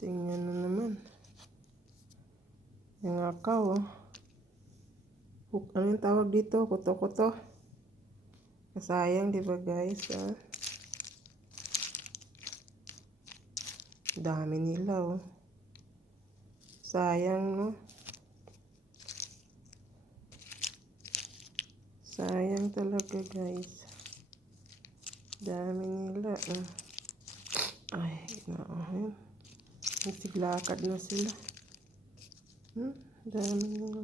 Tingnan na naman. Yung akaw, oh. Ano yung tawag dito? Kuto-kuto. Kasayang, di ba guys? Ah? Dami nila, oh. Sayang, no? Sayang talaga, guys. Dami nila, oh. Ay, yun. Nasiglakad na sila. Dami nila.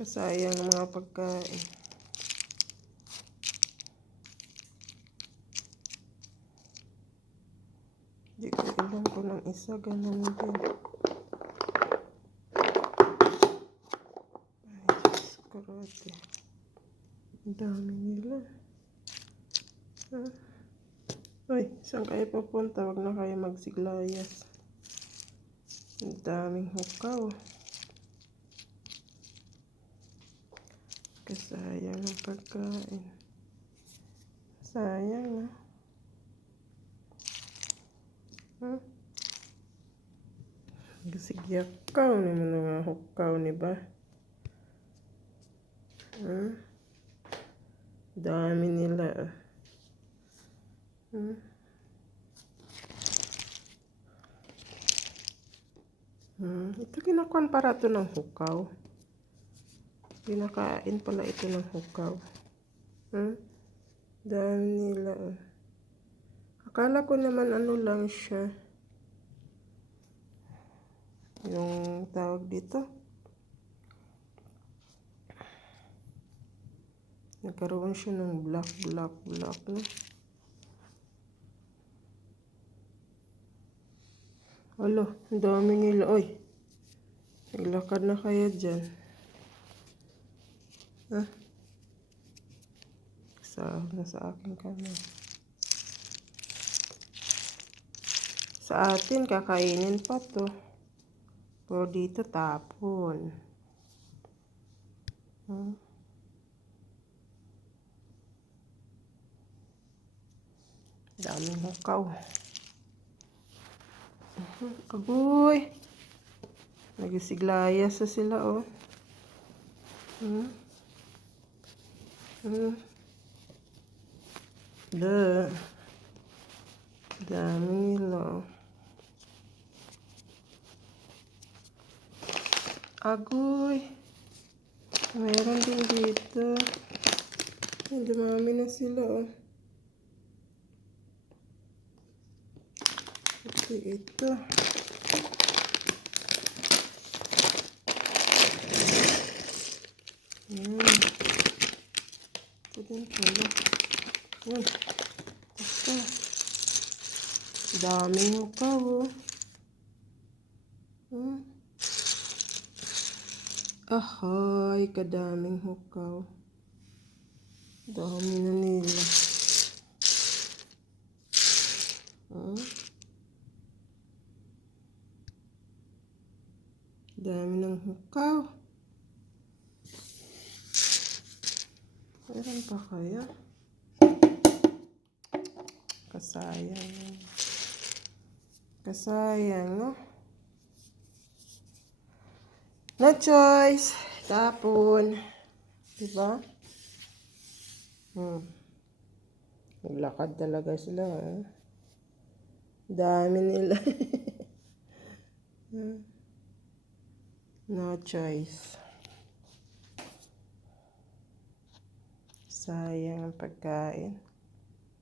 Kasayang ng mga pagkain. Di ko ilan ko ng isa, ganun din. Ay, Diyos ko, rote. Dami nila. Uy, saan kayo papunta? Wag na kayo magsiglayas. Ang daming hukaw. Kasayang ang pagkain. Sayang, ah. Sigyakaw naman mga hukaw, ni ba? Dami nila. Ito kinakuan para ito ng hukaw. Pinakain pala ito ng hukaw. Dami nila. Akala ko naman ano lang siya. Yung tawag dito. Nagkaroon siya ng black, no? Alo, ang dami nila. Oy, naglakad na kaya dyan. Na sa akin kamay. Sa atin, kakainin pa to. Pero dito, tapon. Daming hukaw. Agoy! Nagisiglayas na sila, oh. Dami nila, oh. Agoy! Meron din dito. Dumami na sila, oh. Ito. Ito din pala. Ito. Daming hukaw, oh. Ahay, kadaming hukaw. Dami na nila. Dami ng hukaw. Meron pa kaya? Kasayang. Kasayang, no? No choice. Tapon. Diba? Naglakad talaga sila, eh. Dami nila. No choice. Sayang ang pagkain.